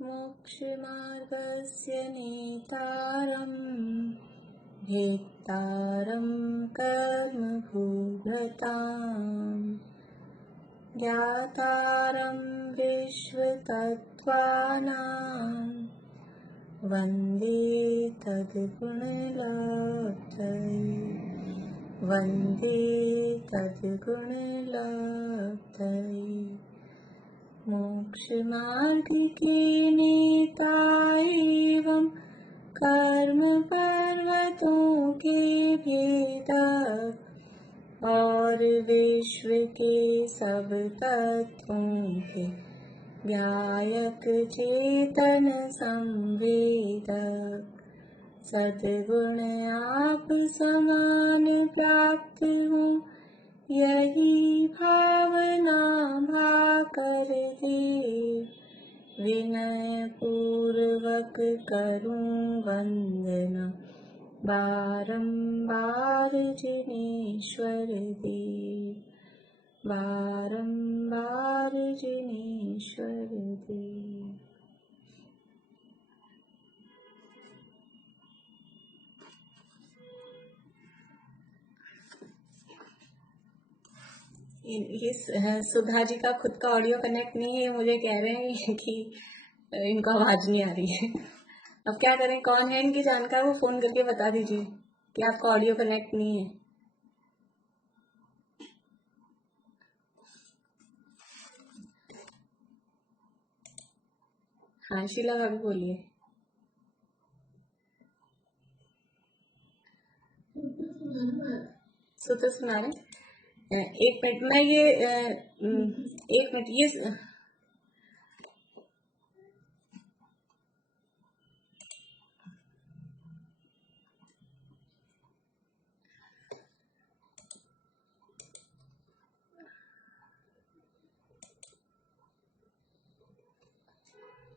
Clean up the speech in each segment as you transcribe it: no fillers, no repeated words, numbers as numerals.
मोक्षमार्गस्य नेतारं भेत्तारं कर्मभूभृताम् ज्ञातारं विश्वतत्त्वानां वन्दे तद्गुणलब्धये मोक्षमार्ग के नेता एवं कर्म पर्वतों के भेदक और विश्व के सब तत्वों के व्यायक चेतन संवेदक सद्गुण आप समान प्राप्त हो यही भावना भाकर दे विनय पूर्वक करूं वंदना बारंबार जिनेश्वर देव बारंबार जिनेश्वर देव। ये सुधा जी का खुद का ऑडियो कनेक्ट नहीं है, मुझे कह रहे हैं कि इनको आवाज नहीं आ रही है। अब क्या करें, कौन है इनकी जानकार, वो फोन करके बता दीजिए कि आपका ऑडियो कनेक्ट नहीं है। हाँ शीला भाभी बोलिए। सूत्र सुना रहे। एक मिनट मैं ये एक मिनट ये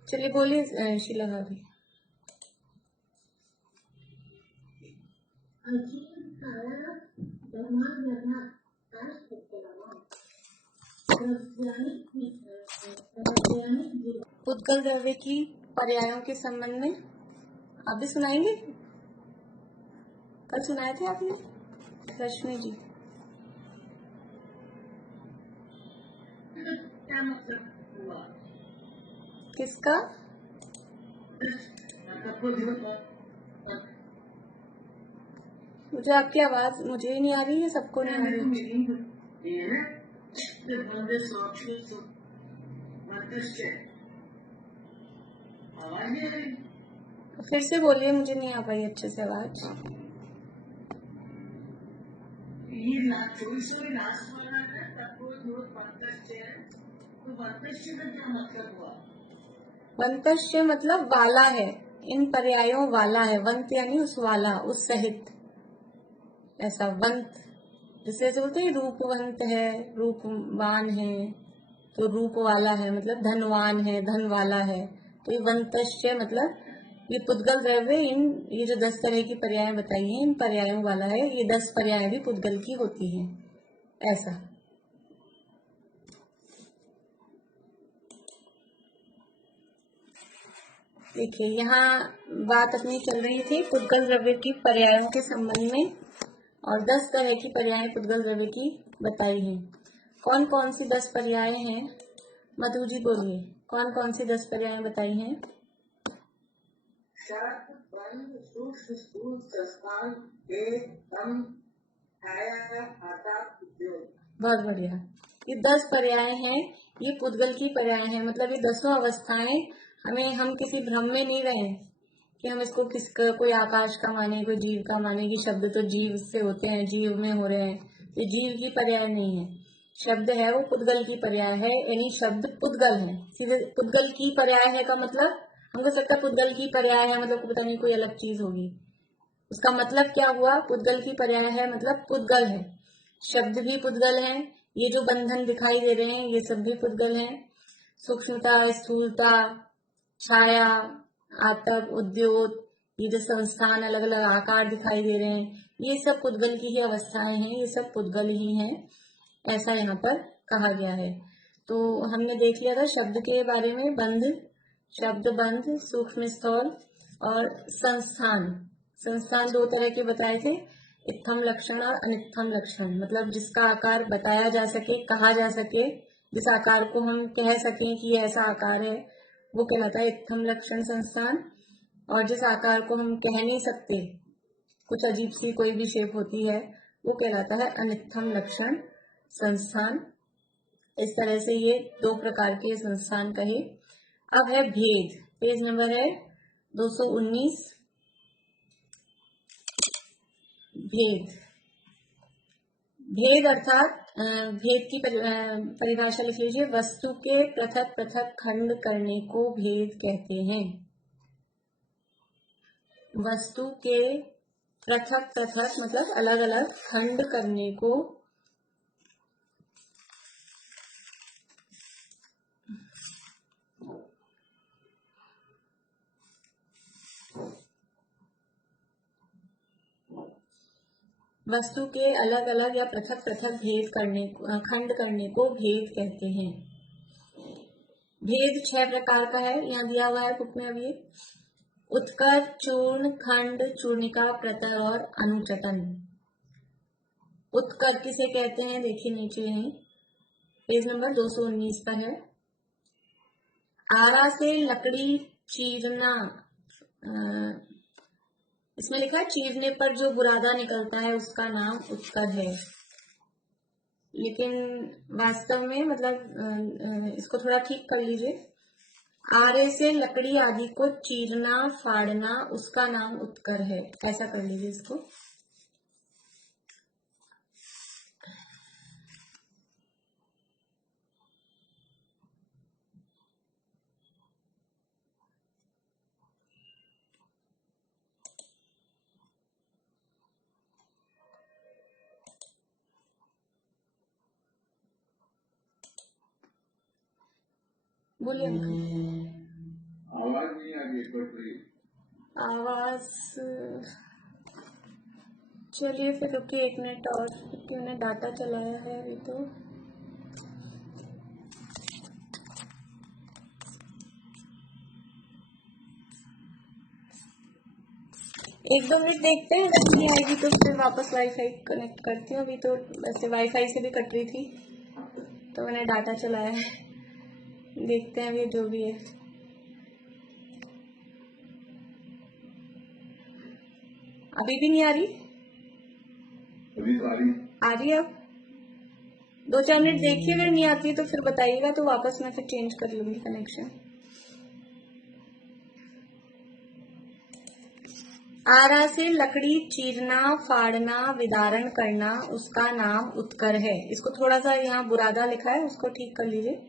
चलिए बोलिए शीला भाभी। पुद्गल द्रव्य की पर्यायों के संबंध में आप भी सुनाएंगे? कल सुनाए थे आपने रश्मि जी। किसका? मुझे आपकी आवाज मुझे नहीं आ रही है, सबको नहीं आ रही। फिर से बोलिए, मुझे नहीं आ पाई अच्छे से आवाज। वंतश्य मतलब वाला है, इन पर्यायों वाला है। वंत यानी उस वाला, उस सहित, ऐसा वंत। जैसे बोलते हैं रूपवंत है, रूपवान है, तो रूप वाला है मतलब धनवान है, धन वाला है। तो ये वंतश्य मतलब ये पुद्गल द्रव्य ये जो 10 तरह की पर्याय बताई हैं, इन पर्यायों वाला है। ये 10 पर्याय भी पुद्गल की होती हैं, ऐसा। देखिए यहाँ बात अपनी चल रही थी पुद्गल द्रव्य की पर्यायों के संबंध में, और 10 तरह की पर्याय पुद्गल द्रव्य की बताई हैं। कौन कौन सी 10 पर्याय हैं? मधु जी बोलिए, कौन कौन सी 10 पर्याय बताई हैं? बहुत बढ़िया। ये 10 पर्याय हैं, ये पुद्गल की पर्याय हैं। मतलब ये 10 अवस्थाएं हम किसी भ्रम में नहीं रहे कि हम इसको कोई आकाश का माने, कोई जीव का माने कि शब्द तो जीव से होते हैं, जीव में हो रहे हैं। ये जीव की पर्याय नहीं है, शब्द है वो पुद्गल की पर्याय है, यानी शब्द पुद्गल है। सीधे पुद्गल की पर्याय है का मतलब हमको सकता है पुद्गल की पर्याय है मतलब पता नहीं कोई अलग चीज होगी। उसका मतलब क्या हुआ? पुद्गल की पर्याय है मतलब पुद्गल है, शब्द भी पुद्गल है। ये जो बंधन दिखाई दे रहे हैं ये सब भी पुद्गल है। सूक्ष्मता, स्थूलता, छाया, आतप, उद्योत, ये जो संस्थान अलग अलग आकार दिखाई दे रहे हैं, ये सब पुद्गल की ही अवस्थाएं हैं, ये सब पुद्गल ही हैं, ऐसा यहाँ पर कहा गया है। तो हमने देख लिया था शब्द के बारे में, बंध शब्द बंध, सूक्ष्म स्थल और संस्थान। संस्थान दो तरह के बताए थे, इत्थम लक्षण और अनित्थम लक्षण। मतलब जिसका आकार बताया जा सके, कहा जा सके, जिस आकार को हम कह सकें कि ये ऐसा आकार है, वो कहलाता है इत्थम लक्षण संस्थान। और जिस आकार को हम कह नहीं सकते, कुछ अजीब सी कोई भी शेप होती है, वो कहलाता है अनित्थम लक्षण संस्थान। इस तरह से ये दो प्रकार के संस्थान कहे। अब है भेद। पेज नंबर है 219। भेद। भेद अर्थात भेद की परिभाषा लिख लीजिए। वस्तु के पृथक पृथक खंड करने को भेद कहते हैं। वस्तु के पृथक पृथक मतलब अलग अलग खंड करने को वस्तु के अलग अलग या पृथक पृथक खंड करने को भेद कहते हैं। भेद 6 प्रकार का है, यहाँ दिया हुआ है बुक में। अभी उत्कर्ष, चूर्ण, खंड, चूर्णिका, प्रतर और अनुचटन। उत्कर्ष किसे कहते हैं देखिए नीचे है, पेज नंबर 219 पर है। आरा से लकड़ी चीरना, इसमें लिखा है चीरने पर जो बुरादा निकलता है उसका नाम उत्कर्ष है, लेकिन वास्तव में मतलब इसको थोड़ा ठीक कर लीजिए। आरे से लकड़ी आदि को चीरना, फाड़ना, उसका नाम उत्कर्ष है, ऐसा कर लीजिए इसको। बोलिए आवाज नहीं आ रही है। आवाज, चलिए फिर रुकिए 1 मिनट और, क्योंकि मैंने डाटा चलाया है अभी। तो एक दो मिनट देखते हैं, अगर नहीं आएगी तो फिर वापस वाईफाई कनेक्ट करती हूँ। अभी तो वैसे वाईफाई से भी कट रही थी, तो मैंने डाटा चलाया है। देखते हैं अभी जो भी है। अभी भी नहीं आ रही? अभी तो आ रही है। अब 2-4 मिनट देखिए, अगर नहीं आती तो फिर बताइएगा, तो वापस मैं फिर चेंज कर लूंगी कनेक्शन। आरा से लकड़ी चीरना, फाड़ना, विदारण करना, उसका नाम उत्कर्ष है। इसको थोड़ा सा यहाँ बुरादा लिखा है, उसको ठीक कर लीजिए।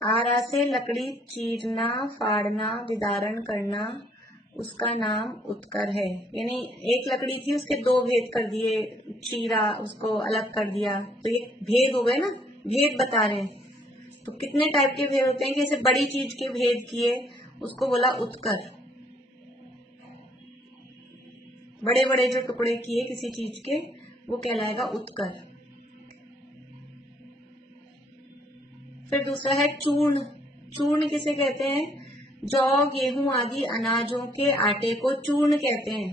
आरा से लकड़ी चीरना, फाड़ना, विदारण करना, उसका नाम उत्कर्ष है। यानी एक लकड़ी थी, उसके 2 भेद कर दिए, चीरा, उसको अलग कर दिया, तो ये भेद हो गए ना, भेद बता रहे हैं। तो कितने टाइप के भेद होते हैं कि जैसे बड़ी चीज के भेद किए, उसको बोला उत्कर्ष। बड़े बड़े जो टुकड़े किए किसी चीज के, वो कहलाएगा उत्कर्ष। फिर दूसरा है चूर्ण। चूर्ण किसे कहते हैं? जौ, गेहूं आदि अनाजों के आटे को चूर्ण कहते हैं।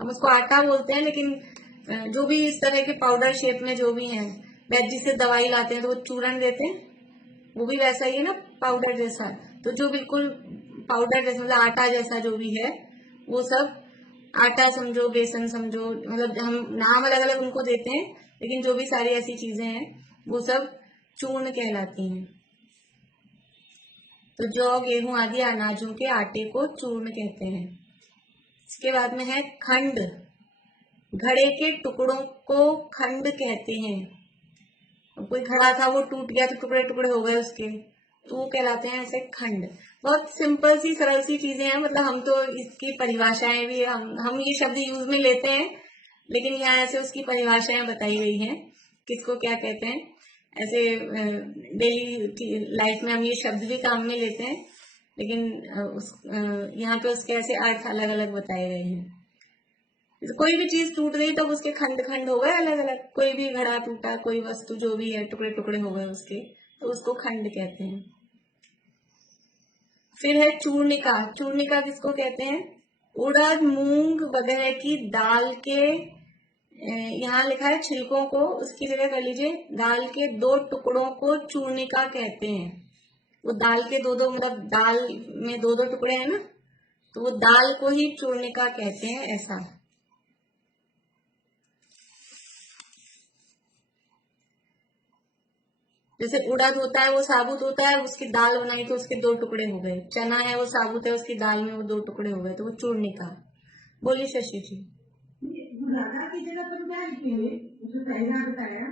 हम उसको आटा बोलते हैं, लेकिन जो भी इस तरह के पाउडर शेप में जो भी हैं, वैद्य से दवाई लाते हैं तो वो चूर्ण देते हैं, वो भी वैसा ही है ना, पाउडर जैसा। तो जो बिल्कुल पाउडर जैसा मतलब आटा जैसा जो भी है, वो सब आटा समझो, बेसन समझो, मतलब हम नाम अलग अलग उनको देते हैं, लेकिन जो भी सारी ऐसी चीजें हैं वो सब चूर्ण कहलाती हैं। तो जौ, गेहूं आदि अनाजों के आटे को चूर्ण कहते हैं। इसके बाद में है खंड। घड़े के टुकड़ों को खंड कहते हैं। कोई घड़ा था, वो टूट गया तो टुकड़े टुकड़े हो गए उसके, तो वो कहलाते हैं ऐसे खंड। बहुत सिंपल सी सरल सी चीजें हैं, मतलब हम तो इसकी परिभाषाएं भी हम ये शब्द यूज में लेते हैं, लेकिन यहाँ ऐसे उसकी परिभाषाएं बताई गई हैं, किसको क्या कहते हैं। ऐसे डेली लाइफ में हम ये शब्द भी काम में लेते हैं, लेकिन यहाँ पे उसके ऐसे अर्थ अलग अलग बताए गए हैं। कोई भी चीज टूट गई तब उसके खंड खंड हो गए अलग अलग। कोई भी घड़ा टूटा, कोई वस्तु जो भी है, टुकड़े टुकड़े हो गए उसके, तो उसको खंड कहते हैं। फिर है चूर्णिका। चूर्णिका किसको कहते हैं? उड़द मूंग वगैरह की दाल के, यहाँ लिखा है छिलकों को, उसकी जगह कर लीजिए दाल के 2 टुकड़ों को चूर्णिका कहते हैं। वो दाल के दो मतलब दाल में 2 टुकड़े हैं ना, तो वो दाल को ही चूर्णिका कहते हैं, ऐसा। जैसे उड़द होता है वो साबुत होता है, उसकी दाल बनाई तो उसके 2 टुकड़े हो गए। चना है वो साबुत है, उसकी दाल में वो 2 टुकड़े हो गए, तो वो चूर्णिका। बोलिए शशि जी। की जगह पर क्या लिखेंगे? पहला बताया।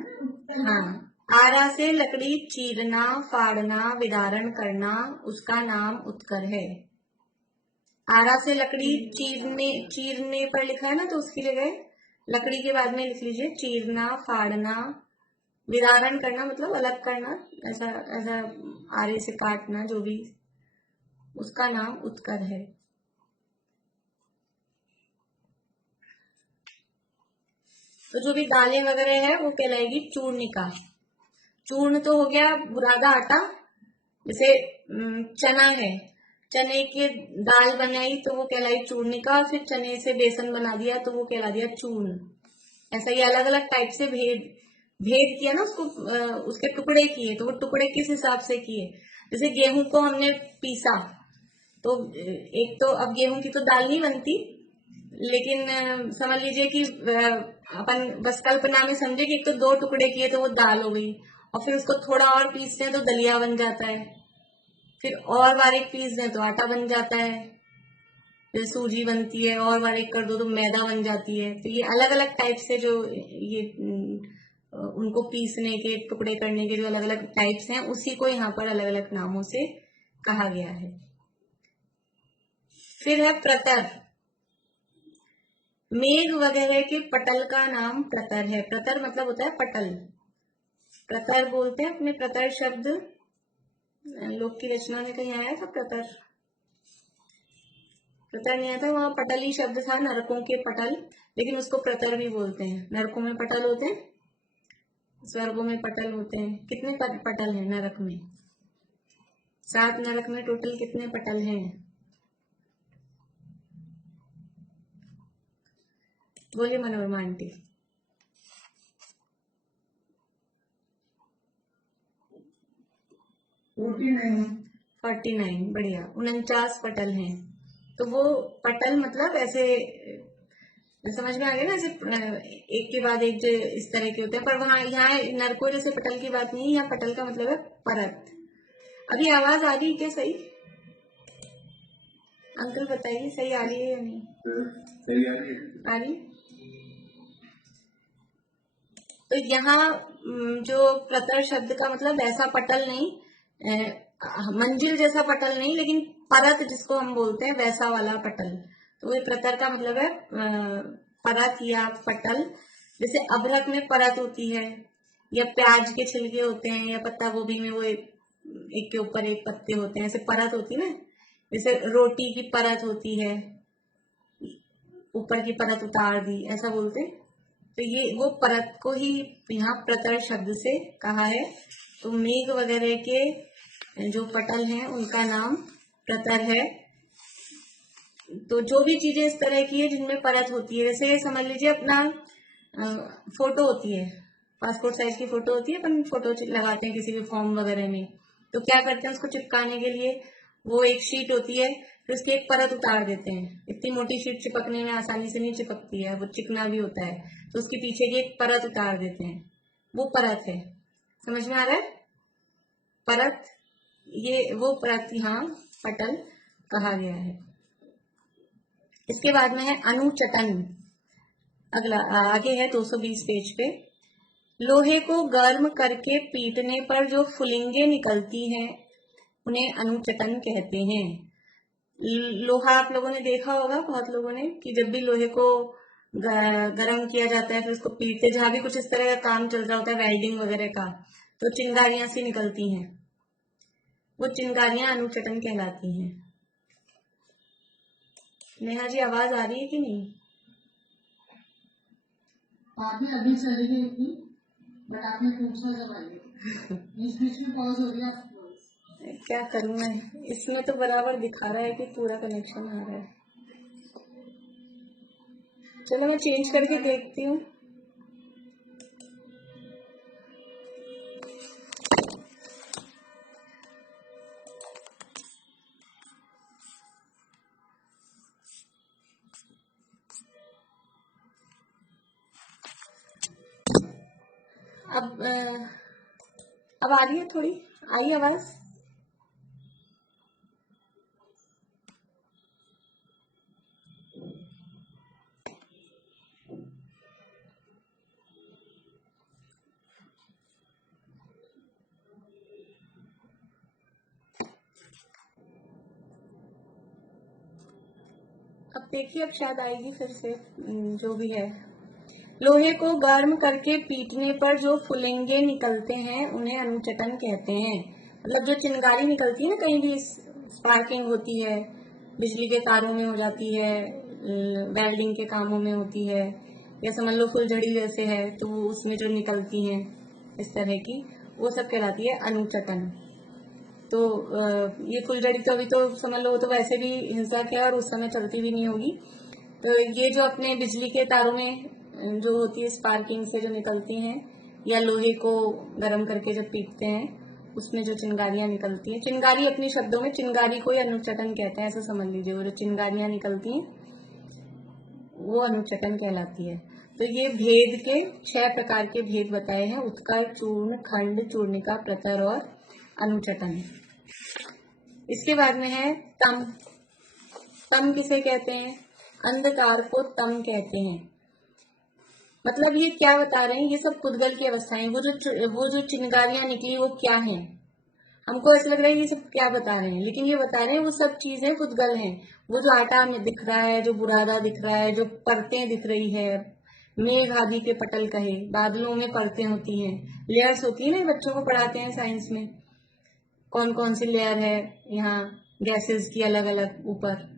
हाँ, आरा से लकड़ी चीरना, फाड़ना, विदारण करना, उसका नाम उत्कर है। आरा से लकड़ी चीरने पर लिखा है ना, तो उसकी जगह लकड़ी के बाद में लिख लीजिए चीरना, फाड़ना, विदारण करना मतलब अलग करना, ऐसा ऐसा आरे से काटना, जो भी, उसका नाम उत्कर है। तो जो भी दालें वगैरह है वो कहलाएगी चूर्णिका। चूर्ण तो हो गया बुरादा आटा। जैसे चना है, चने की दाल बनाई तो वो कहलाई चूर्णिका, और फिर चने से बेसन बना दिया तो वो कहला दिया चूर्ण। ऐसा ये अलग अलग टाइप से भेद किया ना उसको, उसके टुकड़े किए, तो वो टुकड़े किस हिसाब से किए। जैसे गेहूं को हमने पीसा, तो एक तो अब गेहूं की तो दाल नहीं बनती, लेकिन समझ लीजिए कि अपन बस कल्पना में समझे कि एक तो 2 टुकड़े किए तो वो दाल हो गई, और फिर उसको थोड़ा और पीसते हैं तो दलिया बन जाता है, फिर और बारीक पीस दें तो आटा बन जाता है, फिर सूजी बनती है, और बारीक कर दो तो मैदा बन जाती है। तो ये अलग अलग टाइप से जो ये उनको पीसने के, टुकड़े करने के जो अलग अलग टाइप्स हैं, उसी को यहाँ पर अलग अलग नामों से कहा गया है। फिर है प्रतर। मेघ वगैरह के पटल का नाम प्रतर है। प्रतर मतलब होता है पटल। प्रतर बोलते हैं अपने, प्रतर शब्द लोक की रचना में कहीं आया था प्रतर? प्रतर नहीं आया था, वहां पटल ही शब्द था, नरकों के पटल, लेकिन उसको प्रतर भी बोलते हैं। नरकों में पटल होते हैं, स्वर्गों में पटल होते हैं। कितने पटल हैं नरक में? 7 नरक में टोटल कितने पटल हैं? बोलिए मनोरमा आंटी। 49। बढ़िया, 49 पटल हैं। तो वो पटल मतलब ऐसे समझ में आ गया ना, ऐसे एक के बाद एक जो इस तरह के होते हैं, पर वहां यहाँ नरकों जैसे पटल की बात नहीं है। यहाँ पटल का मतलब है परत। अभी आवाज आ रही है क्या सही? अंकल बताइए सही आ रही है या नहीं? सही आ रही है। आ रही। तो यहाँ जो प्रतर शब्द का मतलब ऐसा पटल नहीं, मंजिल जैसा पटल नहीं, लेकिन परत जिसको हम बोलते हैं वैसा वाला पटल। तो ये प्रतर का मतलब है परत या पटल। जैसे अदरक में परत होती है, या प्याज के छिलके होते हैं, या पत्ता गोभी में वो एक के ऊपर एक पत्ते होते हैं, ऐसे परत होती है ना। जैसे रोटी की परत होती है, ऊपर की परत उतार दी, ऐसा बोलते हैं। तो ये वो परत को ही यहाँ प्रतर शब्द से कहा है। तो मेघ वगैरह के जो पटल हैं उनका नाम प्रतर है। तो जो भी चीजें इस तरह की है जिनमें परत होती है, जैसे समझ लीजिए अपना फोटो होती है, पासपोर्ट साइज की फोटो होती है, अपन फोटो लगाते हैं किसी भी फॉर्म वगैरह में, तो क्या करते हैं उसको चिपकाने के लिए, वो एक शीट होती है, फिर उसकी एक परत उतार देते हैं। इतनी मोटी शीट चिपकने में आसानी से नहीं चिपकती है, वो चिकना भी होता है, तो उसके पीछे की एक परत उतार देते हैं, वो परत है। समझ में आ रहा है? परत, ये वो परत यहाँ पटल कहा गया है। इसके बाद में है अनुचटन। अगला आगे है 220 पेज पे। लोहे को गर्म करके पीटने पर जो फुलिंगे निकलती हैं उन्हें अनुचटन कहते हैं। लोहा आप लोगों ने देखा होगा, बहुत लोगों ने, कि जब भी लोहे को गर्म किया जाता है फिर उसको पीटते, जहां भी कुछ इस तरह का काम चल रहा होता है वेल्डिंग वगैरह का, तो चिंगारियां सी निकलती हैं, वो चिंगारियां अनुचटन कहलाती हैं। नेहा जी आवाज आ रही है कि नहीं? आपने अभी चली गई थी, बट आपने पूछा जब आई। बीच में पॉज हो गया। क्या करूं मैं, इसमें तो बराबर दिखा रहा है कि पूरा कनेक्शन आ रहा है। चलो मैं चेंज करके देखती हूँ। अब आ रही है, थोड़ी आई आवाज। अब देखिए, अब शायद आएगी फिर से। जो भी है, लोहे को गर्म करके पीटने पर जो फुलेंगे निकलते हैं उन्हें अनुचटन कहते हैं। मतलब जो चिंगारी निकलती है ना, कहीं भी स्पार्किंग होती है, बिजली के तारों में हो जाती है, वेल्डिंग के कामों में होती है, या समझ लो फुलझड़ी जैसे है तो उसमें जो निकलती हैं इस तरह की, वो सब कहलाती है अनुचटन। तो ये फुलझड़ी तो अभी तो समझ लो, वो तो वैसे भी हिंसक है और उस समय चलती भी नहीं होगी। तो ये जो अपने बिजली के तारों में जो होती है स्पार्किंग से जो निकलती हैं, या लोहे को गर्म करके जब पीटते हैं उसमें जो चिंगारियां निकलती हैं, चिंगारी अपने शब्दों में चिंगारी को ही अनुचटन कहते हैं, ऐसा समझ लीजिए। वो जो चिंगारियां निकलती हैं वो अनुचटन कहलाती है। तो ये भेद के 6 प्रकार के भेद बताए हैं: उत्कल, चूर्ण, खंड, चूर्णिका, प्रतर और अनुचटन। इसके बाद में है तम। तम किसे कहते हैं? अंधकार को तम कहते हैं। मतलब ये क्या बता रहे हैं? ये सब पुद्गल की अवस्थाएं। वो जो चिंगारियां निकली वो क्या है? हमको ऐसा लग रहा है ये सब क्या बता रहे हैं, लेकिन ये बता रहे हैं वो सब चीजें पुद्गल हैं। वो जो आटा में दिख रहा है, जो बुरादा दिख रहा है, जो परतें दिख रही है, मेघ आदि के पटल कहे, बादलों में परतें होती हैं, लेयर्स होती है ना, बच्चों को पढ़ाते हैं साइंस में, कौन कौन सी लेयर है यहाँ गैसेस की, अलग अलग ऊपर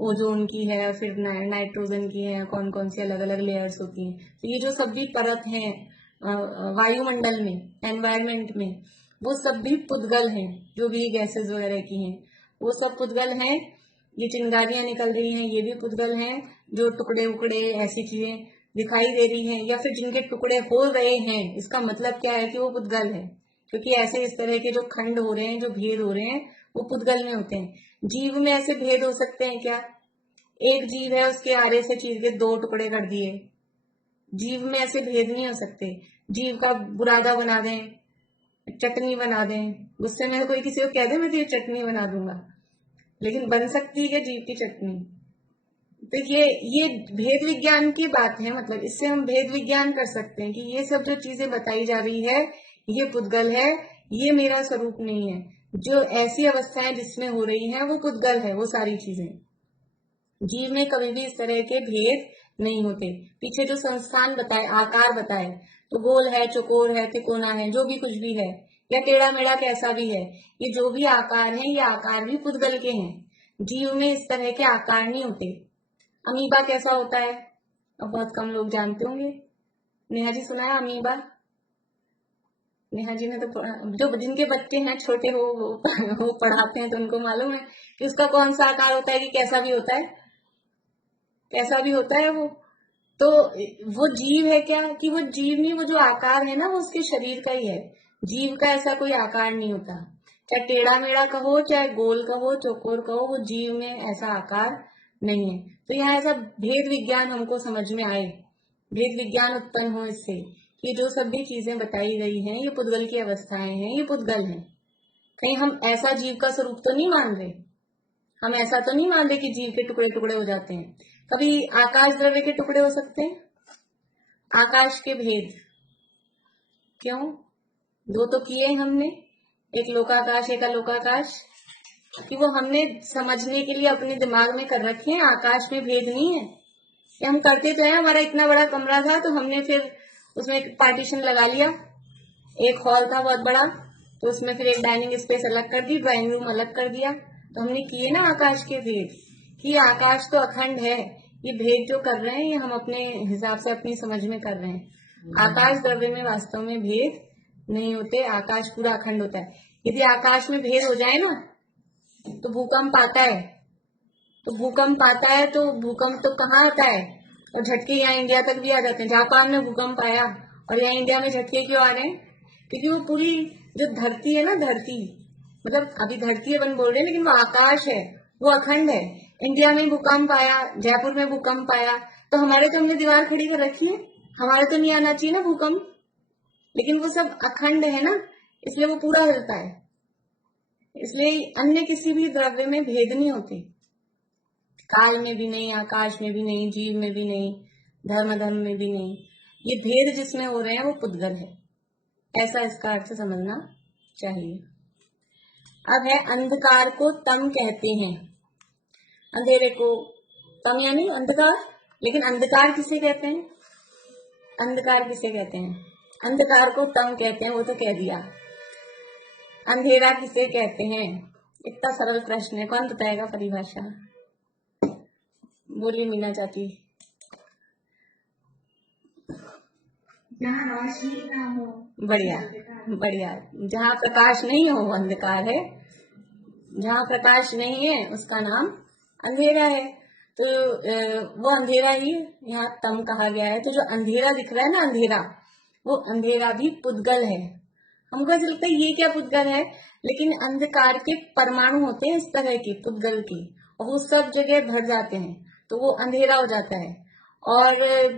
ओजोन की है, फिर नाइट्रोजन की है, कौन कौन सी अलग अलग लेयर्स होती हैं। तो ये जो सब भी परत है वायुमंडल में, एनवायरमेंट में, वो सब भी पुद्गल हैं। जो भी गैसेस वगैरह की हैं वो सब पुद्गल हैं। ये चिंगारियां निकल रही हैं ये भी पुद्गल हैं। जो टुकड़े उकड़े ऐसी चीजें दिखाई दे रही हैं, या फिर जिनके टुकड़े हो रहे हैं, इसका मतलब क्या है कि वो पुद्गल है। क्योंकि ऐसे इस तरह के जो खंड हो रहे हैं, जो भेद हो रहे हैं, वो पुद्गल में होते हैं। जीव में ऐसे भेद हो सकते हैं क्या? एक जीव है, उसके आरे से चीर के 2 टुकड़े कर दिए। जीव में ऐसे भेद नहीं हो सकते। जीव का बुरादा बना दें, चटनी बना दें, गुस्से में कोई किसी को कह दे मैं तो ये चटनी बना दूंगा, लेकिन बन सकती है जीव की चटनी। तो ये भेद विज्ञान की बात है। मतलब इससे हम भेद विज्ञान कर सकते हैं कि ये सब जो चीजें बताई जा रही है ये पुद्गल है, ये मेरा स्वरूप नहीं है। जो ऐसी अवस्थाएं जिसमें हो रही हैं वो पुद्गल है, वो सारी चीजें। जीव में कभी भी इस तरह के भेद नहीं होते। पीछे जो संस्थान बताए, आकार बताए, तो गोल है, चौकोर है, तिकोना है, जो भी कुछ भी है, या टेढ़ा मेढ़ा कैसा भी है, ये जो भी आकार है ये आकार भी पुद्गल के हैं। जीव में इस तरह के आकार नहीं होते। अमीबा कैसा होता है? अब बहुत कम लोग जानते होंगे। नेहा जी सुना है अमीबा? नेहा जी ने तो जो जिनके बच्चे हैं छोटे वो पढ़ाते हैं तो उनको मालूम है कि उसका कौन सा आकार होता है, कि कैसा भी होता है, कैसा भी होता है वो। तो वो जीव है क्या? कि वो जीव नहीं, वो जो आकार है ना वो उसके शरीर का ही है। जीव का ऐसा कोई आकार नहीं होता। चाहे टेढ़ा मेढ़ा कहो, चाहे गोल कहो, चौकोर कहो, वो जीव में ऐसा आकार नहीं है। तो यहाँ ऐसा भेद विज्ञान हमको समझ में आए, भेद विज्ञान उत्पन्न हो इससे कि जो सब भी चीजें बताई गई हैं ये पुद्गल की अवस्थाएं हैं, ये पुद्गल हैं। कहीं हम ऐसा जीव का स्वरूप तो नहीं मान रहे, हम ऐसा तो नहीं मान रहे कि जीव के टुकड़े टुकड़े हो जाते हैं। कभी आकाश द्रव्य के टुकड़े हो सकते हैं? आकाश के भेद क्यों? 2 तो किए हमने, एक लोकाकाश एक अलोकाकाश, कि वो हमने समझने के लिए अपने दिमाग में कर रखे हैं। आकाश में भेद नहीं है कि हम करते तो है। हमारा इतना बड़ा कमरा था तो हमने फिर उसमें पार्टीशन लगा लिया। एक हॉल था बहुत बड़ा तो उसमें फिर एक डाइनिंग स्पेस अलग कर दी, ड्राइंग रूम अलग कर दिया। तो हमने किए ना आकाश के भेद, कि आकाश तो अखंड है। ये भेद जो कर रहे हैं ये हम अपने हिसाब से अपनी समझ में कर रहे हैं। आकाश द्रव्य में वास्तव में भेद नहीं होते, आकाश पूरा अखंड होता है। यदि आकाश में भेद हो जाए ना तो भूकंप आता है। तो भूकंप आता है तो भूकंप तो कहाँ आता है, और झटके यहाँ इंडिया तक भी आ जाते हैं। जापान में भूकंप आया और यहाँ इंडिया में झटके क्यों आ रहे हैं? क्योंकि वो पूरी जो धरती है ना, धरती मतलब अभी धरती अपन बोल रहे हैं, लेकिन वो आकाश है, वो अखंड है। इंडिया में भूकंप आया, जयपुर में भूकंप आया, तो हमारे तो हमने दीवार खड़ी कर रखी है, हमारे तो नहीं आना चाहिए ना भूकंप, लेकिन वो सब अखंड है ना, इसलिए वो पूरा हिलता है। इसलिए अन्य किसी भी द्रव्य में भेद नहीं होते, काल में भी नहीं, आकाश में भी नहीं, जीव में भी नहीं, धर्म में भी नहीं। ये भेद जिसमें हो रहे हैं वो पुद्गल है, ऐसा इसका अर्थ समझना चाहिए। अब है अंधकार को तम कहते हैं। अंधेरे को तम यानी अंधकार, लेकिन अंधकार किसे कहते हैं? अंधकार किसे कहते हैं? अंधकार को तम कहते हैं, वो तो कह दिया। अंधेरा किसे कहते हैं? इतना सरल प्रश्न है, कौन बताएगा परिभाषा? बोलिए मीना चाची। जहाँ रोशनी ना हो। बढ़िया बढ़िया, जहाँ प्रकाश नहीं हो वो अंधकार है, जहाँ प्रकाश नहीं है उसका नाम अंधेरा है। तो वो अंधेरा ही यहाँ तम कहा गया है। तो जो अंधेरा दिख रहा है ना, अंधेरा, वो अंधेरा भी पुद्गल है। हमको ऐसा लगता है ये क्या पुद्गल है, लेकिन अंधकार के परमाणु होते हैं इस तरह के पुद्गल के, और वो सब जगह भर जाते हैं तो वो अंधेरा हो जाता है। और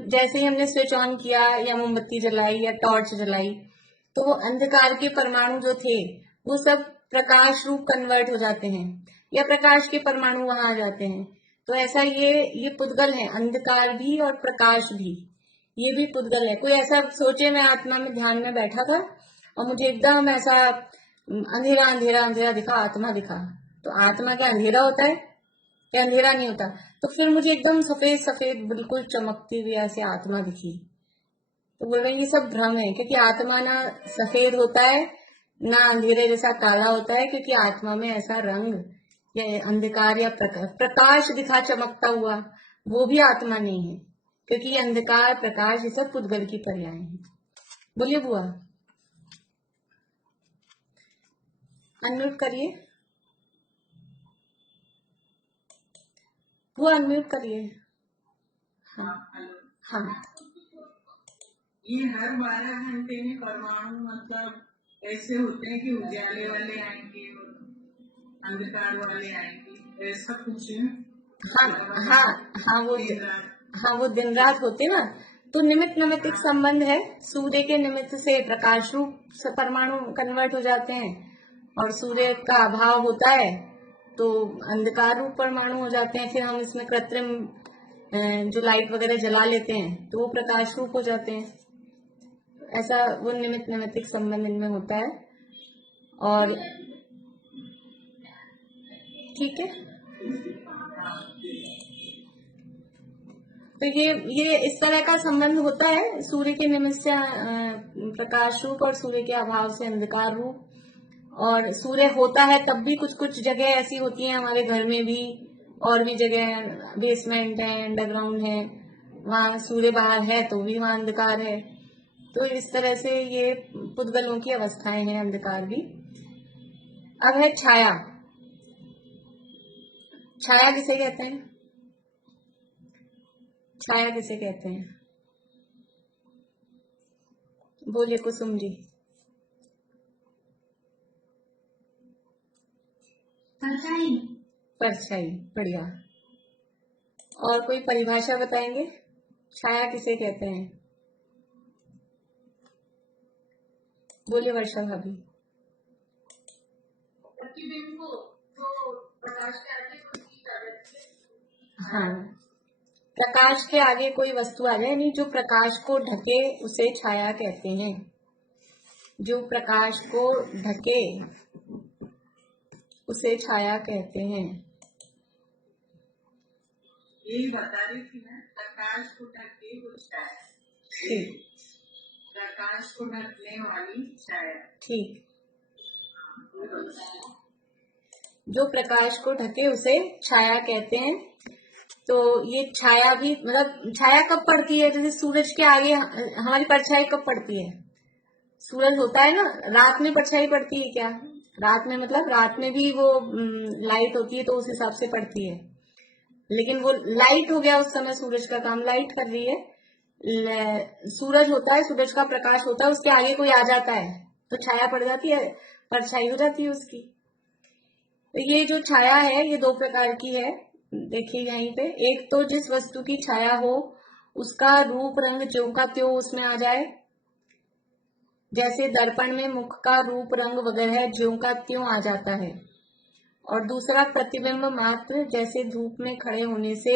जैसे ही हमने स्विच ऑन किया या मोमबत्ती जलाई या टॉर्च जलाई, तो वो अंधकार के परमाणु जो थे वो सब प्रकाश रूप कन्वर्ट हो जाते हैं, या प्रकाश के परमाणु वहां आ जाते हैं। तो ऐसा ये पुद्गल है, अंधकार भी और प्रकाश भी, ये भी पुद्गल है। कोई ऐसा सोचे, मैं आत्मा में ध्यान में बैठा था और मुझे एकदम ऐसा अंधेरा अंधेरा अंधेरा दिखा, आत्मा दिखा, तो आत्मा क्या अंधेरा होता है या अंधेरा नहीं होता? तो फिर मुझे एकदम सफेद सफेद बिल्कुल चमकती हुई ऐसी आत्मा दिखी। तो बोल रहे हैं ये सब भ्रम है, क्योंकि आत्मा ना सफेद होता है ना अंधेरे जैसा काला होता है, क्योंकि आत्मा में ऐसा रंग या अंधकार या प्रकाश दिखा चमकता हुआ, वो भी आत्मा नहीं है, क्योंकि अंधकार प्रकाश ये सब पुद्गल की पर्याय हैं। बोलिए बुआ, अनम्यूट करिए, बुआ अनम्यूट करिए। हाँ हाँ, ये हर 12 घंटे में परमाणु मतलब ऐसे होते हैं कि उजाले वाले आएंगे और अंधकार वाले आएंगे, ऐसा कुछ है? हाँ हाँ हाँ, वो दिन रात होते ना, तो निमित्त नैमित्तिक संबंध है। सूर्य के निमित्त से प्रकाश रूप से परमाणु कन्वर्ट हो जाते हैं, और सूर्य का अभाव होता है तो अंधकार रूप परमाणु हो जाते हैं। फिर हम इसमें कृत्रिम जो लाइट वगैरह जला लेते हैं तो वो प्रकाश रूप हो जाते हैं। ऐसा वो निमित्त नैमित्तिक संबंध इनमें होता है। और ठीक है, तो ये इस तरह का संबंध होता है, सूर्य के निमित्त से प्रकाश रूप और सूर्य के अभाव से अंधकार रूप। और सूर्य होता है तब भी कुछ कुछ जगह ऐसी होती हैं हमारे घर में भी, और भी जगह बेसमेंट है, अंडरग्राउंड है, वहां सूर्य बाहर है तो भी वहां अंधकार है। तो इस तरह से ये पुद्गलों की अवस्थाएं हैं, अंधकार भी। अब है छाया। छाया किसे कहते हैं? छाया किसे कहते हैं? बोलिए कुसुम जी। परछाई। परछाई, बढ़िया। और कोई परिभाषा बताएंगे, छाया किसे कहते हैं? बोलिए वर्षा भाभी। प्रतिबिंब को जो प्रकाश के आगे उसकी तरह। हाँ, प्रकाश के आगे कोई वस्तु आ जाए, यानी जो प्रकाश को ढके उसे छाया कहते हैं। जो प्रकाश को ढके उसे छाया कहते हैं। यही बता रही थी मैं, प्रकाश को ढके वो छाया। ठीक, प्रकाश को ढकने वाली छाया। ठीक। जो प्रकाश को ढके उसे छाया कहते हैं। तो ये छाया भी, मतलब छाया कब पड़ती है? जैसे सूरज के आगे हमारी परछाई कब पड़ती है? सूरज होता है ना, रात में परछाई पड़ती है क्या? रात में मतलब रात में भी वो लाइट होती है तो उस हिसाब से पड़ती है, लेकिन वो लाइट हो गया उस समय, सूरज का काम लाइट कर रही है। सूरज होता है, सूरज का प्रकाश होता है, उसके आगे कोई आ जाता है तो छाया पड़ जाती है, परछाई हो जाती है उसकी। तो ये जो छाया है ये दो प्रकार की है, देखिए यहीं पे। एक तो जिस वस्तु की छाया हो उसका रूप रंग ज्यों का त्यों उसमें आ जाए, जैसे दर्पण में मुख का रूप रंग वगैरह ज्यों का त्यों आ जाता है। और दूसरा प्रतिबिंब मात्र, जैसे धूप में खड़े होने से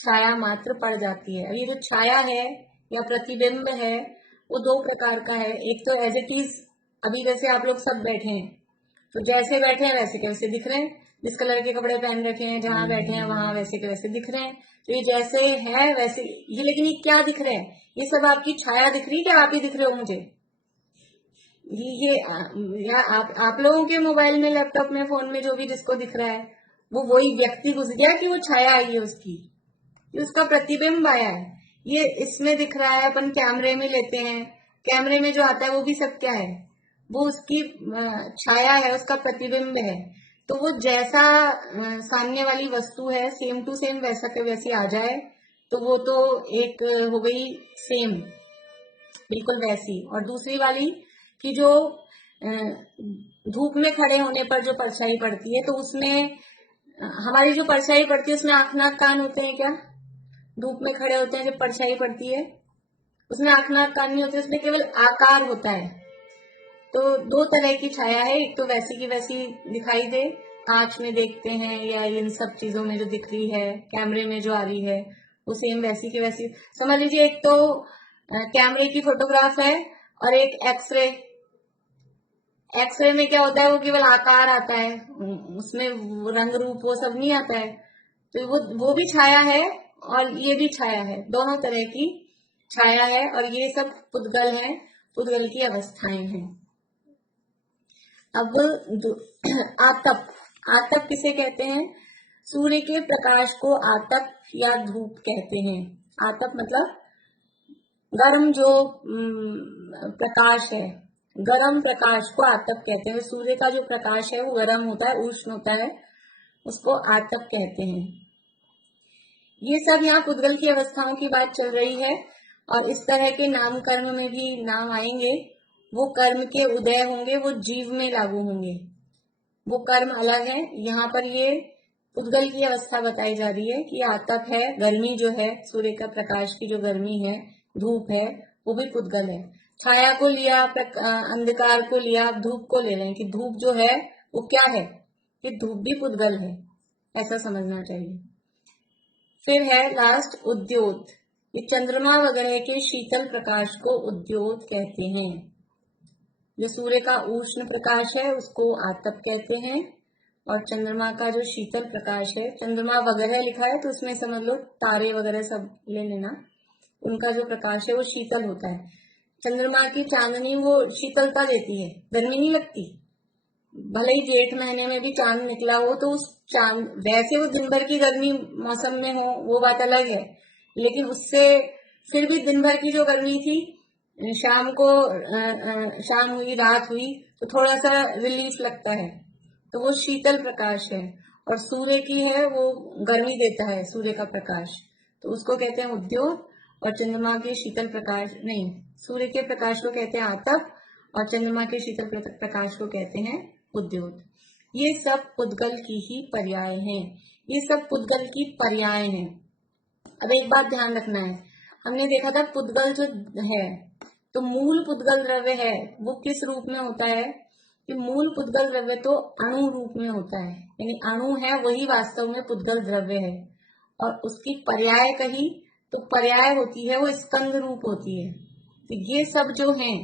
छाया मात्र पड़ जाती है। ये जो छाया है या प्रतिबिंब है वो दो प्रकार का है। एक तो एज इट इज, अभी जैसे आप लोग सब बैठे हैं तो जैसे बैठे हैं वैसे के वैसे दिख रहे हैं, जिस कलर के कपड़े पहन रखे हैं, जहां बैठे हैं वहां वैसे के वैसे दिख रहे हैं। तो ये जैसे है वैसे ये, लेकिन ये क्या दिख रहे हैं? ये सब आपकी छाया दिख रही है क्या? आप ही दिख रहे हो मुझे? ये या आप लोगों के मोबाइल में, लैपटॉप में, फोन में जो भी जिसको दिख रहा है वो वही व्यक्ति घुस गया कि वो छाया आई है उसकी, ये उसका प्रतिबिंब आया है। ये इसमें दिख रहा है, अपन कैमरे में लेते हैं, कैमरे में जो आता है वो भी सब क्या है? वो उसकी छाया है, उसका प्रतिबिंब है। तो वो जैसा सामने वाली वस्तु है सेम टू सेम वैसा के वैसी आ जाए तो वो तो एक हो गई सेम, बिल्कुल वैसी। और दूसरी वाली कि जो धूप में खड़े होने पर जो परछाई पड़ती है तो उसमें हमारी जो परछाई पड़ती है उसमें आंख नाक कान होते हैं क्या? धूप में खड़े होते हैं जब परछाई पड़ती है उसमें आंख नाक कान नहीं होते, उसमें केवल आकार होता है। तो दो तरह की छाया है, एक तो वैसी की वैसी दिखाई दे, आंख में देखते हैं या इन सब चीजों में जो दिख रही है, कैमरे में जो आ रही है वो सेम वैसी की वैसी। समझ लीजिए एक तो कैमरे की फोटोग्राफ है और एक एक्सरे। एक्सरे में क्या होता है? वो केवल आकार आता है, उसमें रंग रूप वो सब नहीं आता है। तो वो भी छाया है और ये भी छाया है, दोनों तरह की छाया है। और ये सब पुद्गल है, पुद्गल की अवस्थाएं हैं। अब आतप, आतप किसे कहते हैं? सूर्य के प्रकाश को आतप या धूप कहते हैं। आतप मतलब गर्म जो प्रकाश है, गर्म प्रकाश को आतप कहते हैं। सूर्य का जो प्रकाश है वो गर्म होता है, उष्ण होता है, उसको आतप कहते हैं। ये सब यहाँ पुद्गल की अवस्थाओं की बात चल रही है। और इस तरह के नाम कर्म में भी नाम आएंगे, वो कर्म के उदय होंगे, वो जीव में लागू होंगे, वो कर्म अलग है। यहाँ पर ये पुद्गल की अवस्था बताई जा रही है कि आतप है, गर्मी जो है, सूर्य का प्रकाश की जो गर्मी है, धूप है, वो भी पुद्गल है। छाया को लिया, अंधकार को लिया, आप धूप को ले लें कि धूप जो है वो क्या है? कि धूप भी पुद्गल है, ऐसा समझना चाहिए। फिर है लास्ट उद्योत, ये चंद्रमा वगैरह के शीतल प्रकाश को उद्योत कहते हैं। जो सूर्य का उष्ण प्रकाश है उसको आतप कहते हैं, और चंद्रमा का जो शीतल प्रकाश है, चंद्रमा वगैरह लिखा है तो उसमें समझ लो तारे वगैरह सब ले लेना, उनका जो प्रकाश है वो शीतल होता है। चंद्रमा की चांदनी वो शीतलता देती है, गर्मी नहीं लगती। भले ही जेठ महीने में भी चांद निकला हो तो उस चांद, वैसे वो दिन भर की गर्मी मौसम में हो वो बात अलग है, लेकिन उससे फिर भी दिन भर की जो गर्मी थी, शाम को शाम हुई, रात हुई तो थोड़ा सा रिलीफ लगता है, तो वो शीतल प्रकाश है। और सूर्य की है वो गर्मी देता है, सूर्य का प्रकाश, तो उसको कहते हैं उद्योत। और चंद्रमा के शीतल प्रकाश नहीं, सूर्य के प्रकाश को कहते हैं आतप और चंद्रमा के शीतल प्रकाश को कहते हैं उद्योत। ये सब पुद्गल की ही पर्याय हैं, ये सब पुद्गल की पर्याय हैं। अब एक बात ध्यान रखना है, हमने देखा था पुद्गल जो है तो मूल पुद्गल द्रव्य है वो किस रूप में होता है? कि मूल पुद्गल द्रव्य तो अणु रूप में होता है, यानी अणु है वही वास्तव में पुद्गल द्रव्य है। और उसकी पर्याय कही तो पर्याय होती है वो स्कंद रूप होती है। तो ये सब जो हैं,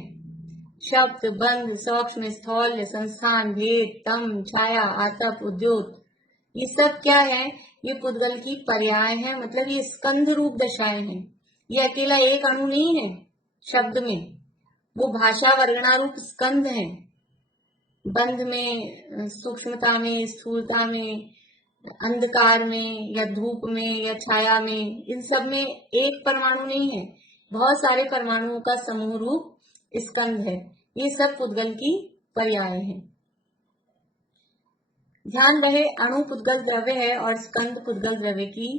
शब्द, बंध, सूक्ष्म, स्थौल्य, संस्थान, भेद, तम, छाया, आतप, उद्योत, ये सब क्या है? ये पुद्गल की पर्याय है, मतलब ये स्कंध रूप दशाएं हैं। ये अकेला एक अणु नहीं है शब्द में, वो भाषा वर्णनारूप स्कंध है। बंध में, सूक्ष्मता में, स्थूलता में, अंधकार में या धूप में या छाया में, इन सब में एक परमाणु नहीं है, बहुत सारे परमाणुओं का समूह रूप स्कंध है। ये सब पुद्गल की पर्याय हैं। ध्यान रहे अणु पुद्गल द्रव्य है और स्कंद पुद्गल द्रव्य की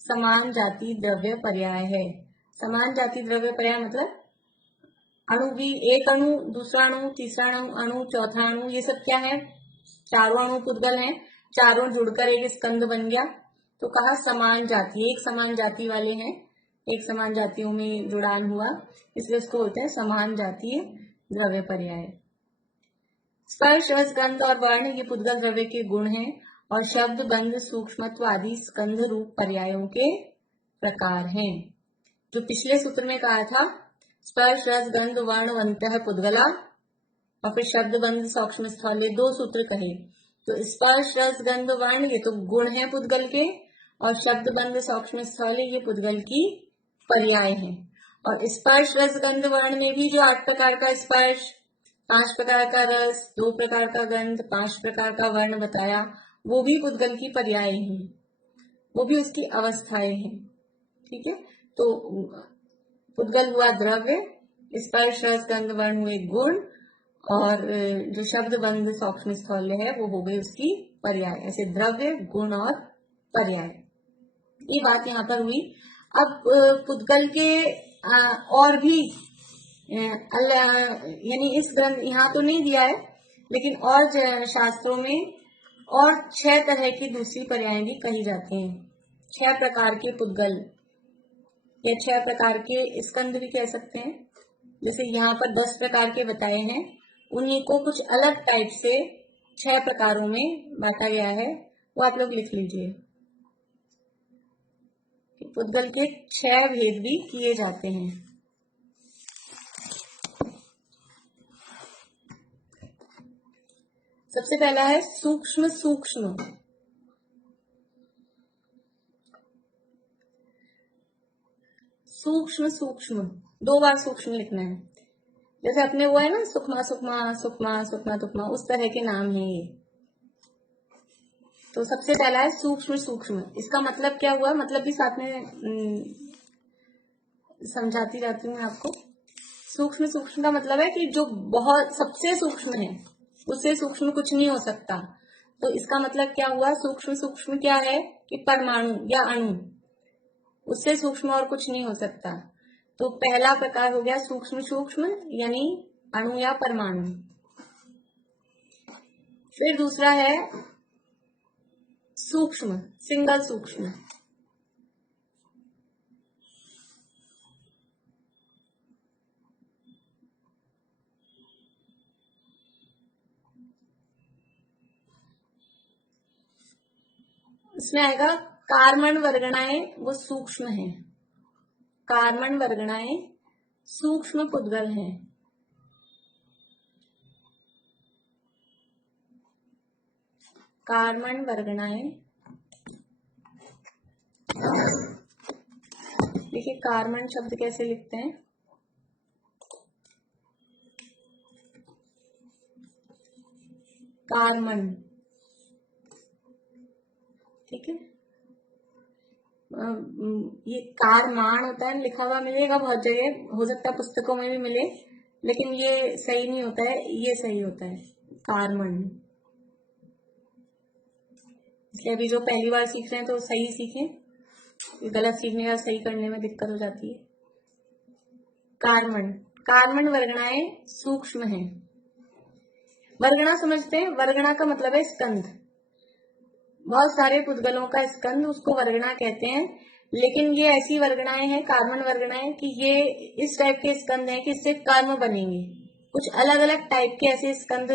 समान जाति द्रव्य पर्याय है। समान जाति द्रव्य पर्याय मतलब अणु भी, एक अणु, दूसरा अणु, तीसरा अणु, चौथा अणु, ये सब क्या है, चारों अणु पुद्गल हैं, चारों जुड़कर एक स्कंद बन गया। तो कहा समान जाति, एक समान जाति वाले हैं, एक समान जातियों में जुड़ान हुआ, इसलिए इसको बोलते हैं समान जातीय द्रव्य पर्याय। स्पर्श, रस, गंध और वर्ण ये पुद्गल द्रव्य के गुण हैं और शब्द, बंध, सूक्ष्मत्व आदि स्कंध रूप पर्यायों के प्रकार हैं। जो पिछले सूत्र में कहा था, स्पर्श, रस, गंध, वर्ण, वंतः पुद्गला, और फिर शब्द, बंध, सूक्ष्म स्थल, दो सूत्र कहे। तो स्पर्श, रस, गंध, वर्ण ये तो गुण है पुद्गल के, और शब्द, बंध, सूक्ष्म स्थल ये पुद्गल की पर्याय हैं। और स्पर्श, रस, गंध, वर्ण में भी जो 8 प्रकार का स्पर्श, 5 प्रकार का रस, 2 प्रकार का गंध, 5 प्रकार का वर्ण बताया, वो भी पुद्गल की पर्याय हैं, वो भी उसकी अवस्थाएं हैं। ठीक है, तो पुद्गल हुआ द्रव्य, स्पर्श, रस, गंध, वर्ण हुए गुण, और जो शब्द, बंध, सूक्ष्म स्थल है वो हो गई उसकी पर्याय। ऐसे द्रव्य, गुण और पर्याय, ये बात यहाँ पर हुई। अब पुद्गल के और भी यानी इस ग्रंथ यहाँ तो नहीं दिया है, लेकिन और शास्त्रों में और 6 तरह की दूसरी पर्याय भी कही जाती हैं। 6 प्रकार के पुद्गल या 6 प्रकार के स्कंद भी कह सकते हैं। जैसे यहाँ पर 10 प्रकार के बताए हैं, उन्हीं को कुछ अलग टाइप से 6 प्रकारों में बांटा गया है, वो आप लोग लिख लीजिए। पुद्गल के 6 भेद भी किए जाते हैं। सबसे पहला है सूक्ष्म सूक्ष्म। सूक्ष्म सूक्ष्म 2 बार सूक्ष्म लिखना है। जैसे अपने वो है ना, सुखमा सुखमा, सुखमा सुखमा तुखमा, उस तरह के नाम है ये। तो सबसे पहला है सूक्ष्म सूक्ष्म। इसका मतलब क्या हुआ, मतलब भी साथ में समझाती रहती हूँ आपको। सूक्ष्म सूक्ष्म का मतलब है कि जो बहुत सबसे सूक्ष्म है, उससे सूक्ष्म कुछ नहीं हो सकता। तो इसका मतलब क्या हुआ, सूक्ष्म सूक्ष्म क्या है कि परमाणु या अणु, उससे सूक्ष्म और कुछ नहीं हो सकता। तो पहला प्रकार हो गया सूक्ष्म सूक्ष्म, यानी अणु या परमाणु। फिर दूसरा है सूक्ष्म, सिंगल सूक्ष्म। इसमें आएगा कार्बन वर्गणाएं, वो सूक्ष्म है। कार्बन वर्गणाएं सूक्ष्म पुद्गल हैं। कार्बन वर्गणाएं, देखिए कार्बन शब्द कैसे लिखते हैं, कार्बन, ठीक है। ये कारमान होता है, लिखा हुआ मिलेगा बहुत जगह, हो सकता है पुस्तकों में भी मिले, लेकिन ये सही नहीं होता है, ये सही होता है कार्बन। इसलिए अभी जो पहली बार सीख रहे हैं तो सही सीखें, गलत सीखने या सही करने में दिक्कत हो जाती है। कार्बन, कार्बन वर्गणाएं सूक्ष्म हैं। वर्गणा समझते हैं, वर्गणा का मतलब है स्कंध। बहुत सारे पुद्गलों का स्कंद, उसको वर्गणा कहते हैं। लेकिन ये ऐसी वर्गणाएं हैं, कार्बन वर्गणाएं, कि ये इस टाइप के स्कंद हैं कि इससे कर्म बनेंगे। कुछ अलग अलग टाइप के ऐसे स्कंद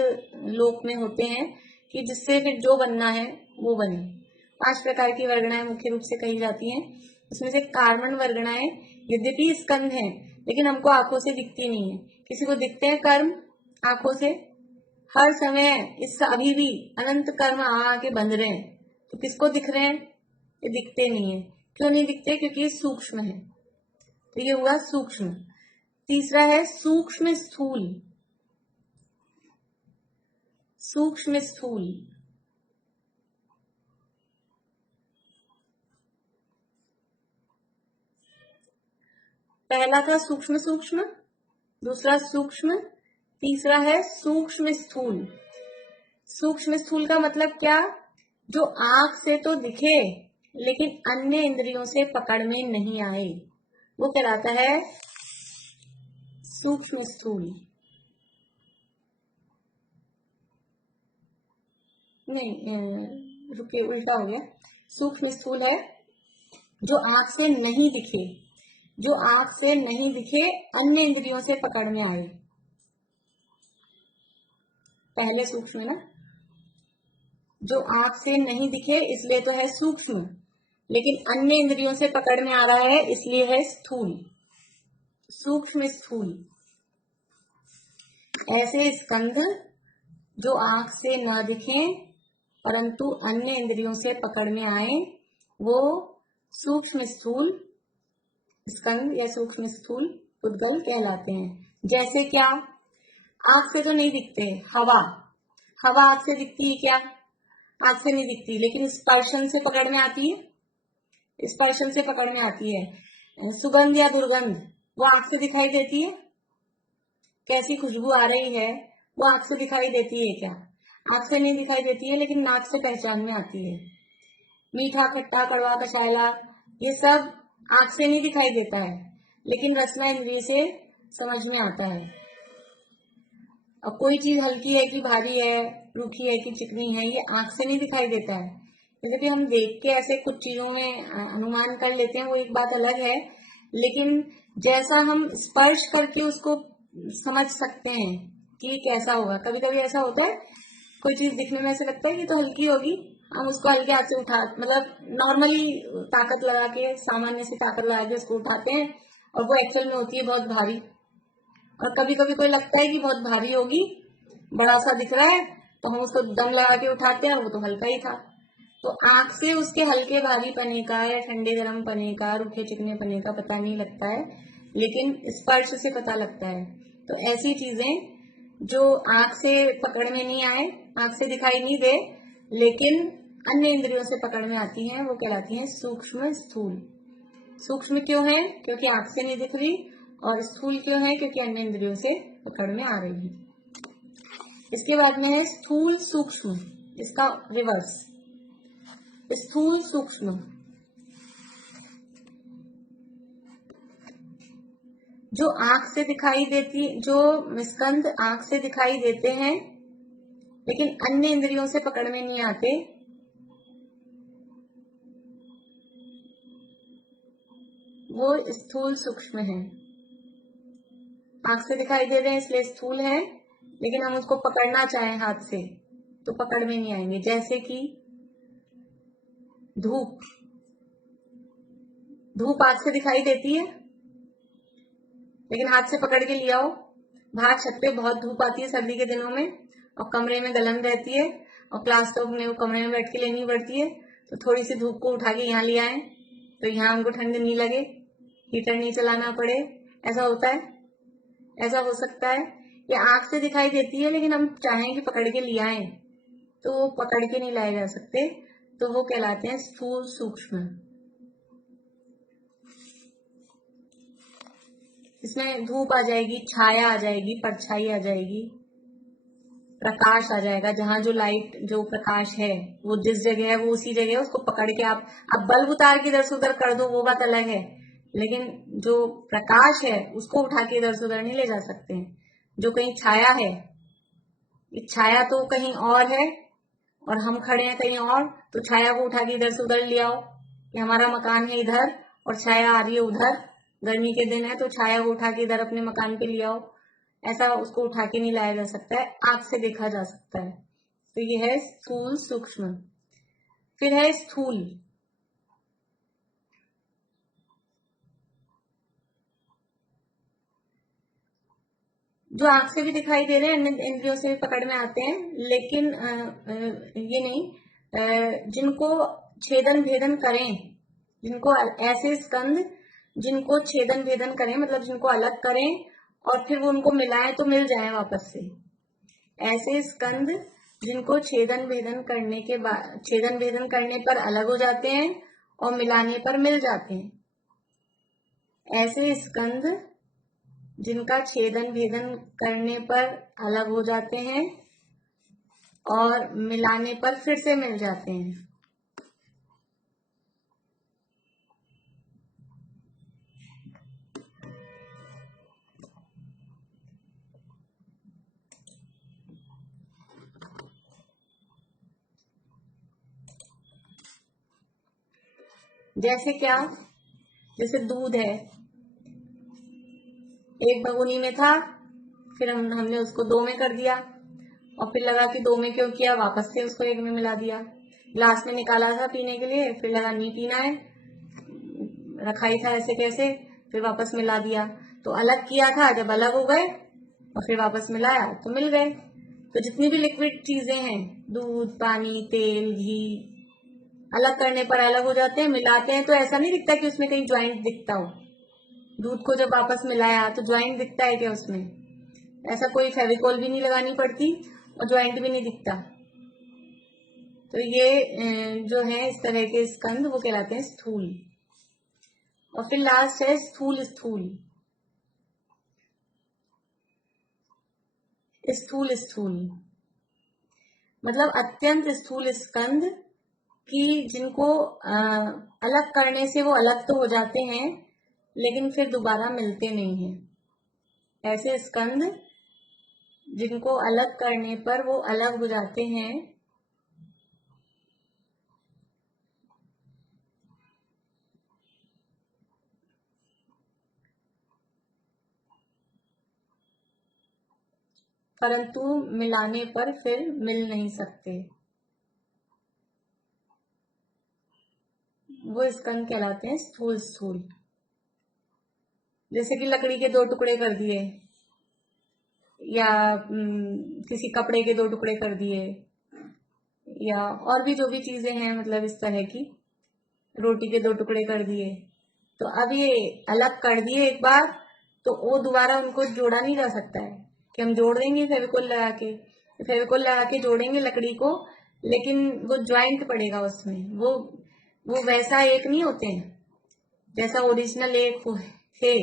लोक में होते हैं कि जिससे फिर जो बनना है वो बने। 5 प्रकार की वर्गणाएं मुख्य रूप से कही जाती हैं। उसमें से कार्बन वर्गणाएं यद्यपि स्कंद हैं, लेकिन हमको आंखों से दिखती नहीं है। किसी को दिखते हैं कर्म आंखों से, हर समय इस अभी भी अनंत कर्म आके बंध रहे हैं, तो किसको दिख रहे हैं, ये दिखते नहीं है। क्यों नहीं दिखते, क्योंकि ये सूक्ष्म है। तो ये हुआ सूक्ष्म। तीसरा है सूक्ष्म स्थूल। सूक्ष्म स्थूल, पहला था सूक्ष्म सूक्ष्म, दूसरा सूक्ष्म, तीसरा है सूक्ष्म स्थूल। सूक्ष्म स्थूल का मतलब क्या? जो आंख से तो दिखे लेकिन अन्य इंद्रियों से पकड़ में नहीं आए, वो कहलाता है सूक्ष्म स्थूल। नहीं, रुकिए, उल्टा हो गया। सूक्ष्म स्थूल है जो आंख से नहीं दिखे, जो आंख से नहीं दिखे, अन्य इंद्रियों से पकड़ में आए। पहले सूक्ष्म है ना, जो आंख से नहीं दिखे इसलिए तो है सूक्ष्म, लेकिन अन्य इंद्रियों से पकड़ में आ रहा है इसलिए है स्थूल। सूक्ष्म स्थूल। ऐसे स्कंध जो आंख से न दिखे परंतु अन्य इंद्रियों से पकड़ में आए, वो सूक्ष्म स्थूल स्कंद या सूक्ष्म स्थूल उद्गल कहलाते हैं। जैसे क्या? आंख से तो नहीं दिखते। हवा, हवा आंख से दिखती है क्या? आंख से नहीं दिखती, लेकिन स्पर्शन से पकड़ में आती है, स्पर्शन से पकड़ में आती है। सुगंध या दुर्गंध वो आंख से दिखाई देती है? कैसी खुशबू आ रही है वो आंख से दिखाई देती है क्या? आंख से नहीं दिखाई देती है, लेकिन नाक से पहचान में आती है। मीठा, खट्टा, कड़वा, कषायला, ये सब आंख से नहीं दिखाई देता है, लेकिन रसना इंद्रिय से समझ में आता है। और कोई चीज हल्की है कि भारी है, रूखी है कि चिकनी है, ये आंख से नहीं दिखाई देता है। जैसे कि हम देख के ऐसे कुछ चीजों में अनुमान कर लेते हैं, वो एक बात अलग है, लेकिन जैसा हम स्पर्श करके उसको समझ सकते हैं कि कैसा होगा। कभी कभी ऐसा होता है, कोई चीज दिखने में ऐसा लगता है कि तो हल्की होगी, हम उसको हल्के हाथ से उठा, मतलब नॉर्मली ताकत लगा के, सामान्य से ताकत लगा के उसको उठाते हैं, और वो एक्चुअल में होती है बहुत भारी। और कभी कभी कोई लगता है कि बहुत भारी होगी, बड़ा सा दिख रहा है, तो हम उसको दम लगा के उठाते हैं, वो तो हल्का ही था। तो आंख से उसके हल्के भारी पने का या ठंडे गर्म पने का, रूखे चिकने पने का पता नहीं लगता है, लेकिन स्पर्श से पता लगता है। तो ऐसी चीजें जो आंख से पकड़ में नहीं आए, आंख से दिखाई नहीं दे, लेकिन अन्य इंद्रियों से पकड़ में आती हैं, वो कहलाती हैं सूक्ष्म स्थूल। सूक्ष्म क्यों है? क्योंकि आंख से नहीं दिख रही, और स्थूल क्यों है? क्योंकि अन्य इंद्रियों से पकड़ में आ रही है। इसके बाद में है स्थूल सूक्ष्म, इसका रिवर्स। स्थूल सूक्ष्म, जो आंख से दिखाई देती, जो स्कंध आंख से दिखाई देते हैं लेकिन अन्य इंद्रियों से पकड़ में नहीं आते, वो स्थूल सूक्ष्म है। आंख से दिखाई दे रहे हैं इसलिए स्थूल है, लेकिन हम उसको पकड़ना चाहें हाथ से तो पकड़ में नहीं आएंगे। जैसे कि धूप, धूप आंख से दिखाई देती है, लेकिन हाथ से पकड़ के लिया हो, बाहर छत पे बहुत धूप आती है सर्दी के दिनों में, और कमरे में गलन रहती है, और क्लास टॉप में वो कमरे में बैठ के लेनी पड़ती है, तो थोड़ी सी धूप को उठा के यहाँ ले आए तो यहाँ उनको ठंड नहीं लगे, हीटर नहीं चलाना पड़े। ऐसा होता है, ऐसा हो सकता है। ये आंख से दिखाई देती है, लेकिन हम चाहें कि पकड़ के ले आए तो वो पकड़ के नहीं लाए जा सकते, तो वो कहलाते हैं स्थूल सूक्ष्म। इसमें धूप आ जाएगी, छाया आ जाएगी, परछाई आ जाएगी, प्रकाश आ जाएगा। जहां जो लाइट, जो प्रकाश है वो जिस जगह है वो उसी जगह है, उसको पकड़ के आप बल्ब उतार के इधर से उधर कर दो, वो बात अलग है, लेकिन जो प्रकाश है उसको उठा के इधर से उधर नहीं ले जा सकते हैं। जो कहीं छाया है, छाया तो कहीं और है और हम खड़े हैं कहीं और, तो छाया को उठा के इधर से उधर ले आओ, कि हमारा मकान है इधर और छाया आ रही है उधर, गर्मी के दिन है तो छाया को उठा के इधर अपने मकान पे ले आओ, ऐसा उसको उठा के नहीं लाया जा सकता है, आंख से देखा जा सकता है। तो ये है स्थूल सूक्ष्म। फिर है स्थूल। जो आंख से भी दिखाई दे रहे हैं, अन्य इंद्रियों से भी पकड़ में आते हैं, लेकिन ये नहीं, जिनको छेदन भेदन करें, जिनको ऐसे स्कंद जिनको छेदन भेदन करें, मतलब जिनको अलग करें और फिर वो उनको मिलाएं तो मिल जाए वापस से, ऐसे स्कंद जिनको छेदन भेदन करने के बाद, छेदन भेदन करने पर अलग हो जाते हैं और मिलाने पर मिल जाते हैं, ऐसे स्कंद जिनका छेदन भेदन करने पर अलग हो जाते हैं और मिलाने पर फिर से मिल जाते हैं। जैसे क्या? जैसे दूध है, एक भगोनी में था, फिर हमने उसको 2 में कर दिया और फिर लगा कि 2 में क्यों किया, वापस से उसको 1 में मिला दिया। ग्लास में निकाला था पीने के लिए, फिर लगा नहीं पीना है, रखा ही था ऐसे कैसे, फिर वापस मिला दिया। तो अलग किया था, जब अलग हो गए और फिर वापस मिलाया तो मिल गए। तो जितनी भी लिक्विड चीजें हैं, दूध, पानी, तेल, घी, अलग करने पर अलग हो जाते हैं, मिलाते हैं तो ऐसा नहीं दिखता कि उसमें कहीं ज्वाइंट दिखता हो। दूध को जब वापस मिलाया तो ज्वाइंट दिखता है क्या उसमें? ऐसा कोई फेविकोल भी नहीं लगानी पड़ती और ज्वाइंट भी नहीं दिखता। तो ये जो है इस तरह के स्कंद वो कहलाते हैं स्थूल। और फिर लास्ट है स्थूल स्थूल। स्थूल स्थूल मतलब अत्यंत स्थूल स्कंद कि जिनको अलग करने से वो अलग तो हो जाते हैं लेकिन फिर दोबारा मिलते नहीं हैं। ऐसे स्कंद जिनको अलग करने पर वो अलग हो जाते हैं परंतु मिलाने पर फिर मिल नहीं सकते, वो स्कंद कहलाते हैं स्थूल स्थूल। जैसे कि लकड़ी के 2 टुकड़े कर दिए या किसी कपड़े के 2 टुकड़े कर दिए या और भी जो भी चीजें हैं, मतलब इस तरह की, रोटी के 2 टुकड़े कर दिए। तो अब ये अलग कर दिए एक बार, तो वो दोबारा उनको जोड़ा नहीं जा सकता है कि हम जोड़ देंगे फेविकोल लगा के, फेविकोल लगा के जोड़ेंगे लकड़ी को, लेकिन वो ज्वाइंट पड़ेगा उसमें, वो वैसा एक नहीं होते हैं जैसा ओरिजिनल एक है,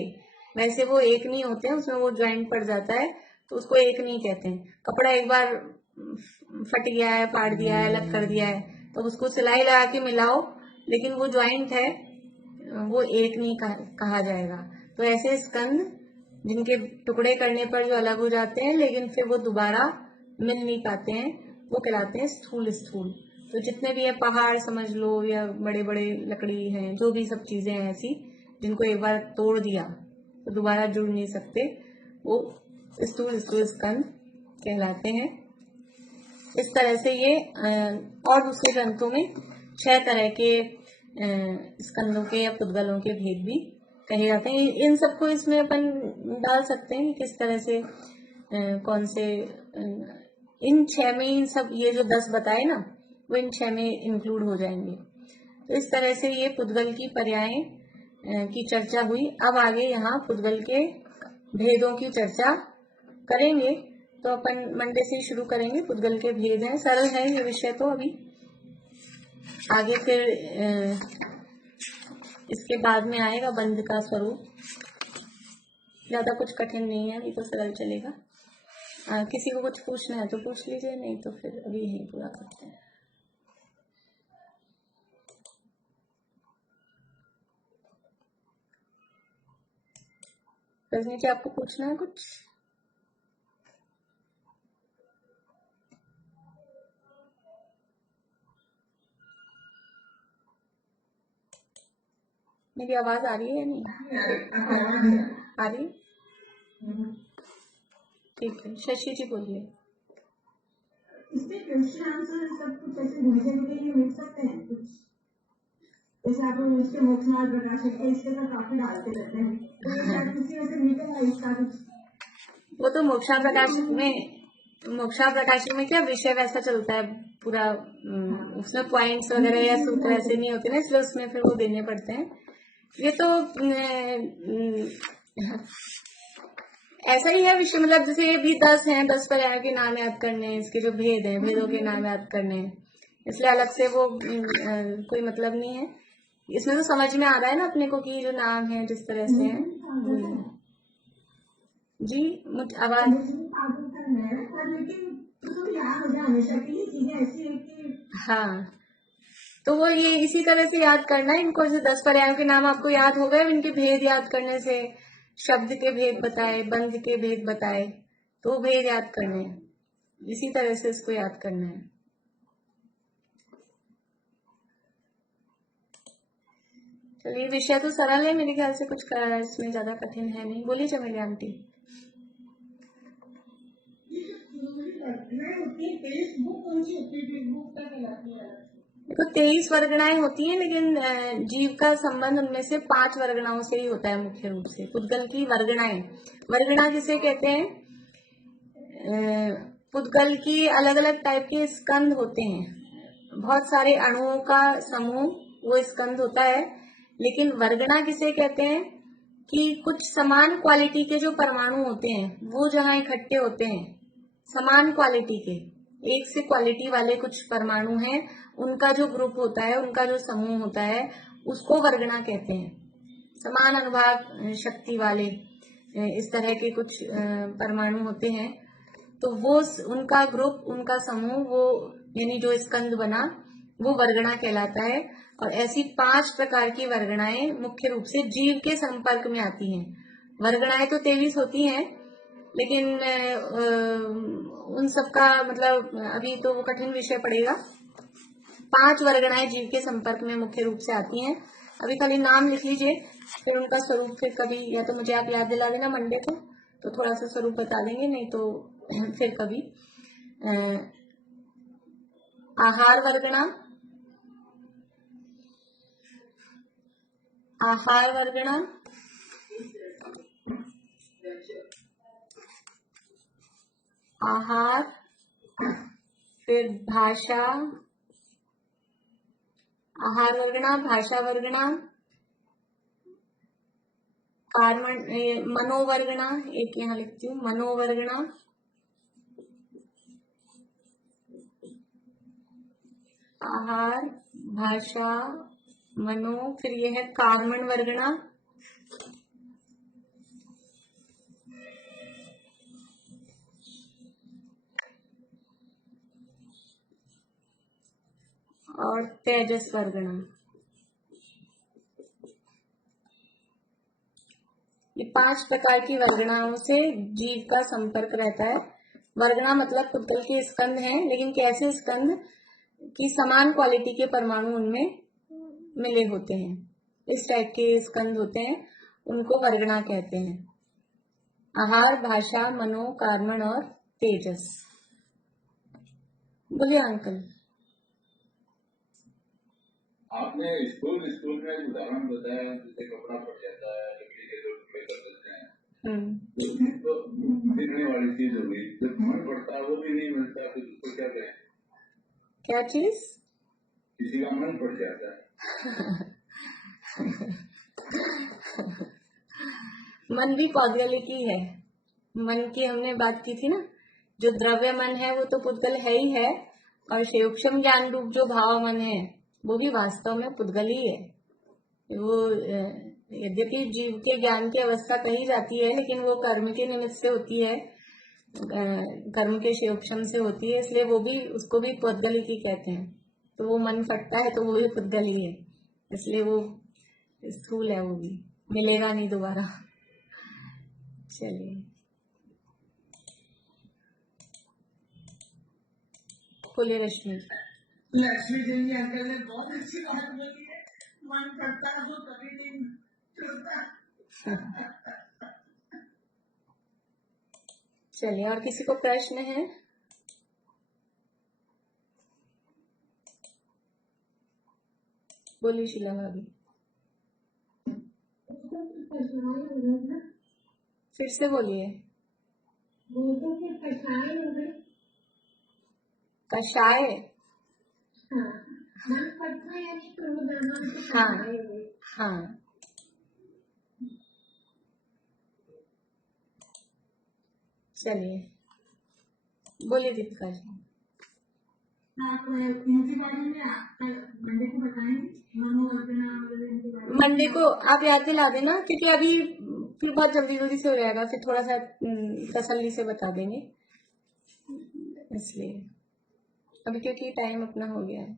वैसे वो एक नहीं होते हैं, उसमें वो ज्वाइंट पड़ जाता है, तो उसको एक नहीं कहते हैं। कपड़ा एक बार फट गया है, फाड़ दिया है, अलग कर दिया है, तो उसको सिलाई लगा के मिलाओ, लेकिन वो ज्वाइंट है, वो एक नहीं कहा जाएगा। तो ऐसे स्कंद जिनके टुकड़े करने पर जो अलग हो जाते हैं लेकिन फिर वो दोबारा मिल नहीं पाते हैं, वो कहलाते हैं स्थूल स्थूल। तो जितने भी है पहाड़ समझ लो या बड़े बड़े लकड़ी हैं, जो भी सब चीजें हैं ऐसी जिनको एक बार तोड़ दिया तो दोबारा जुड़ नहीं सकते, वो स्थूल स्थूल स्कंद कहलाते हैं। इस तरह से ये और दूसरे ग्रंथों में 6 तरह के स्कंदों के या पुद्गलों के भेद भी कहे जाते हैं। इन सबको इसमें अपन डाल सकते हैं किस तरह से कौन से इन 6 में, इन सब ये जो 10 बताए ना वो इन 6 में इंक्लूड हो जाएंगे। तो इस तरह से ये पुद्गल की पर्याय की चर्चा हुई। अब आगे यहाँ पुद्गल के भेदों की चर्चा करेंगे। तो अपन मंडे से ही शुरू करेंगे। पुद्गल के भेद हैं, सरल है ये विषय, तो अभी आगे फिर इसके बाद में आएगा बंध का स्वरूप। ज्यादा कुछ कठिन नहीं है, अभी तो सरल चलेगा। किसी को कुछ पूछना है तो पूछ लीजिए, नहीं तो फिर अभी यही पूरा करते हैं। रजनी जी आपको पूछना है कुछ? मेरी आवाज आ रही है या नहीं आ रही? ठीक है, शशि जी बोलिए। इसमें क्वेश्चन आंसर सब कुछ ऐसे डिवीजन के लिए मिल सकते हैं कुछ, जैसे आप लोग इसके मोक्षनाथ प्रकाशक के इसके साथ काफी डालते रहते हैं, तो ये शायद किसी वजह से मिलेगा इसका कुछ? वो तो मोक्षा प्रकाशक में क्या विषय वैसा चलता है पूरा, उसमें पॉइंट्स वगैरह या सूत्र ऐसे नहीं होते ना, इसलिए उसमें फिर वो देने पड़ते हैं। ये तो ऐसा ही है विषय, मतलब जैसे ये भी 10 हैं, 10 पर्याय के नाम याद करने हैं, इसके जो भेद हैं, भेदों के नाम याद करने हैं, इसलिए अलग से वो कोई मतलब नहीं है। इसमें तो समझ में आ रहा है ना अपने को कि जो नाम है जिस तरह से है। जी मुझे आवाज मुझे भी काबू करना है पर लेकिन उसको याद हो जाए हमेशा की ये चीजें ऐसी है कि हाँ, तो वो ये इसी तरह से याद करना है इनको। जैसे 10 पर्यायों के नाम आपको याद हो गए, इनके भेद याद करने से, शब्द के भेद बताए, बंध के भेद बताए, तो वो भेद याद करने हैं, इसी तरह से इसको याद करना है। चलिए, विषय तो सरल है मेरे ख्याल से, कुछ इसमें ज्यादा कठिन है नहीं। बोलिए चमेली आंटी। देखो 23 वर्गणाएं होती हैं, लेकिन जीव का संबंध उनमें से 5 वर्गणाओं से ही होता है मुख्य रूप से। पुद्गल की वर्गणाएं, वर्गणा किसे कहते हैं? पुद्गल की अलग अलग टाइप के स्कंद होते हैं, बहुत सारे अणुओं का समूह वो स्कंद होता है। लेकिन वर्गणा किसे कहते हैं कि कुछ समान क्वालिटी के जो परमाणु होते हैं वो जहां इकट्ठे होते हैं, समान क्वालिटी के, एक से क्वालिटी वाले कुछ परमाणु हैं, उनका जो ग्रुप होता है, उनका जो समूह होता है, उसको वर्गणा कहते हैं। समान अनुभाग शक्ति वाले इस तरह के कुछ परमाणु होते हैं, तो वो उनका ग्रुप, उनका समूह, वो यानी जो स्कंद बना, वो वर्गणा कहलाता है। और ऐसी 5 प्रकार की वर्गणाएं मुख्य रूप से जीव के संपर्क में आती हैं। वर्गणाएं तो 23 होती हैं, लेकिन उन सबका मतलब अभी तो वो कठिन विषय पड़ेगा। 5 वर्गणाएं जीव के संपर्क में मुख्य रूप से आती हैं। अभी खाली नाम लिख लीजिए, फिर उनका स्वरूप फिर कभी, या तो मुझे आप याद दिला देना मंडे को, तो थोड़ा सा स्वरूप बता देंगे, नहीं तो फिर कभी। आहार वर्गणा, आहार वर्गणा, आहार, फिर भाषा, आहार वर्गणा, भाषा वर्गणा, मनोवर्गणा, एक यहाँ लिखती हूँ, मनोवर्गणा, आहार, भाषा, मनो, फिर यह है कार्बन वर्गणा, और तेजस वर्गणा। ये 5 प्रकार की वर्गणाओं से जीव का संपर्क रहता है। वर्गणा मतलब पुद्गल के स्कंद हैं, लेकिन कैसे स्कंद कि समान क्वालिटी के परमाणु उनमें मिले होते हैं, इस टाइप के स्कंद होते हैं, उनको वर्गणा कहते हैं। आहार, भाषा, मनो, कार्बन और तेजस। बोलिए अंकल। आपने स्कूल में एक उदाहरण बताया, जैसे कपड़ा फट जाता है, लकड़ी के जो टुकड़े कर देते हैं, तो दिखने वाली चीज होगी, जब मन पड़ता है वो भी नहीं मिलता, फिर उसको क्या करें? क्या चीज? किसी का मन पड़ जाता है। मन भी पौद्गलिक ही है। मन की हमने बात की थी ना, जो द्रव्य मन है वो तो पुद्गल है ही है, और सूक्ष्म ज्ञान रूप जो भाव मन है वो भी वास्तव में पुद्गल ही है। वो यद्यपि जीव के ज्ञान की अवस्था कही जाती है, लेकिन वो कर्म के निमित्त से होती है, कर्म के सूक्ष्म से होती है, इसलिए वो भी, उसको भी पुद्गल ही कहते हैं। तो वो मन फटता है तो वो भी पुद्गल ही है, इसलिए वो स्थूल है, वो भी मिलेगा नहीं दोबारा। चलिए, बोलिए रश्मि। लक्ष्मी देवी अंकल ने बहुत अच्छी बात बोली है, मन करता है वो कभी नहीं करता। चलिए, और किसी को प्रश्न है? बोलिए शीला भाभी। फिर से बोलिए। कषाय। हाँ हाँ, चलिए बोलिए दीपिका जी। मंडे को आप याद दिला देना, क्योंकि अभी फिर बहुत जल्दी जल्दी से हो जाएगा, फिर थोड़ा सा तसल्ली से बता देंगे, इसलिए अभी क्योंकि टाइम अपना हो गया है।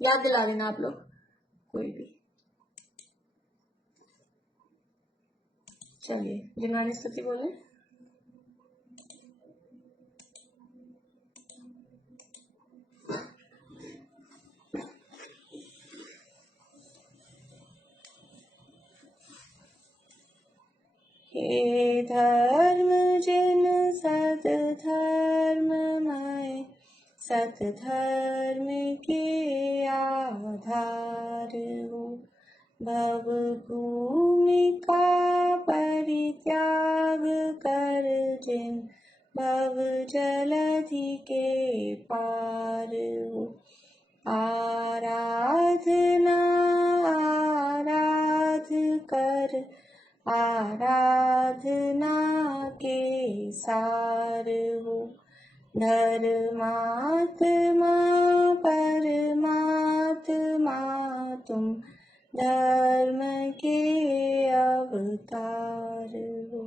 याद दिला देना आप लोग कोई भी। चलिए जिन्होंने स्तुति बोले। हे धर्म जिन सत धर्ममय, सत धर्म के आधार हो, भव भूमि का परित्याग कर जिन भव जलधि के पार हो। आराधना आराध कर आराधना के सार हो, धर्मात्मा परमात्मा तुम धर्म के अवतार हो।